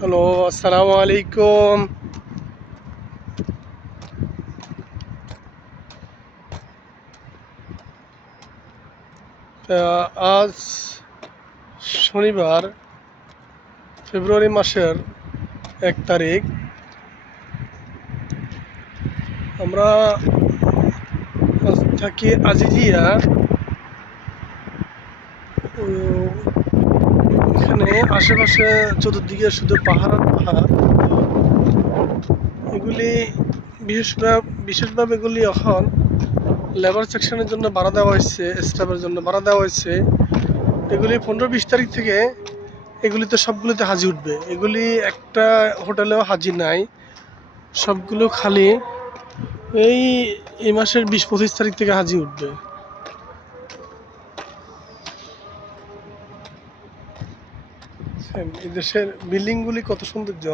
Hello, আসসালামু আলাইকুম। আজ শনিবার, ফেব্রুয়ারি মাসের 1 তারিখ। আমরা আজ থাকি আজিজিয়া। উম, এখানে আশেপাশে চতুর্দিকে শুধু পাহাড় আর পাহাড়। এগুলি বিশেষভাবে এগুলি এখন লেবার সেকশনের জন্য ভাড়া দেওয়া হয়েছে, স্টাফের জন্য ভাড়া দেওয়া হয়েছে। এগুলি 15-20 তারিখ থেকে এগুলিতে সবগুলিতে হাজি উঠবে। এগুলি একটা হোটেলেও হাজি নাই, সবগুলো খালি এই এই মাসের 20-25 তারিখ থেকে হাজি উঠবে। এই দেশের বিল্ডিংগুলি কত সৌন্দর্য!